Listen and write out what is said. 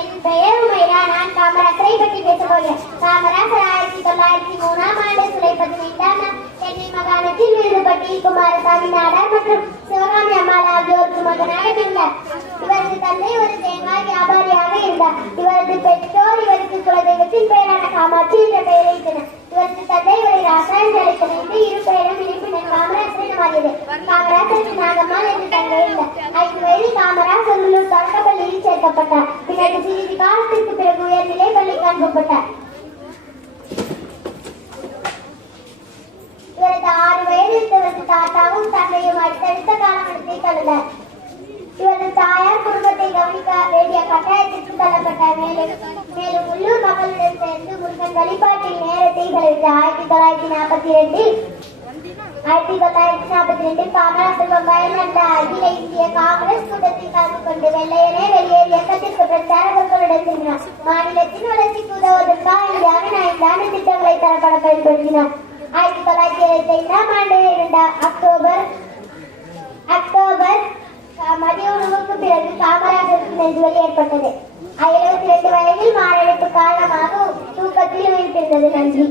என் பெயர் உமைரா. நான் காமராசரை பற்றி பேசப் போகிறேன். காமராசர் 1903ஆம் ஆண்டு ஜூலை 15ஆம் நாள் சென்னை மாகாணத்தில் விருதுப்பட்டி குமாரசாமி நாடார் மற்றும் சிவகாமி அம்மாள் ஆகியோருக்கு மகனாக பிறந்தார். இவரது தந்தை ஒரு தேங்காய் வியாபாரியாக இருந்தார். இவரது பெற்றோர் இவருக்கு குலதெய்வத்தின் பெயரான காமாட்சி என்ற பெயரை இட்டனர். இவரது தந்தை ஒரு ராசா என்று அழைத்தனர். இரு பெயரும் இணைப்பினர் காமராசர் என மாறியது. காமராசருக்கு நாகம்மாள் என்று தங்கை இருந்தார். 5 வயதில் காமராசர் உள்ளூர் தொடக்கப்பள்ளியில் சேர்க்கப்பட்டார். பின்னர் சிறிது காலத்திற்கு பிறகு உயர்நிலை பள்ளிக்கு அனுப்பப்பட்டார். இவரது 6 வயதில் இவரது தாத்தாவும் தந்தையும் அடுத்தடுத்த காலகட்டத்தை தழுந்தார். இவரது தாயார் குடும்பத்தை கவனிக்க வேண்டிய கட்டாயத்திற்கு தள்ளப்பட்டார். மேலும் உள்ளூர் மக்களுடன் சேர்ந்து முருகன் வழிபாட்டில் நேரத்தை செலவிட்டார். 1942 காமராசர் பம்பாயில் நடந்த அகில இந்திய காங்கிரஸ் கூட்டத்தில் கலந்து கொண்டு வெள்ளையனே வெளியேறு இயக்கத்திற்கு பிரச்சார பொருட்களுடன் சென்றார். மாநிலத்தின் வளர்ச்சிக்கு உதவுவதற்காக இந்தியாவின் 5 ஆண்டு திட்டங்களை தரப்பட பயன்படுத்தினார். 1925ஆம் ஆண்டு அக்டோபர் மதிய உணவுக்கு பிறகு காமராஜருக்கு நெஞ்சுவலி ஏற்பட்டது. 72 வயதில் மாரடைப்பு காரணமாக தூக்கத்தில் உயிர்த்திருந்தது. நன்றி.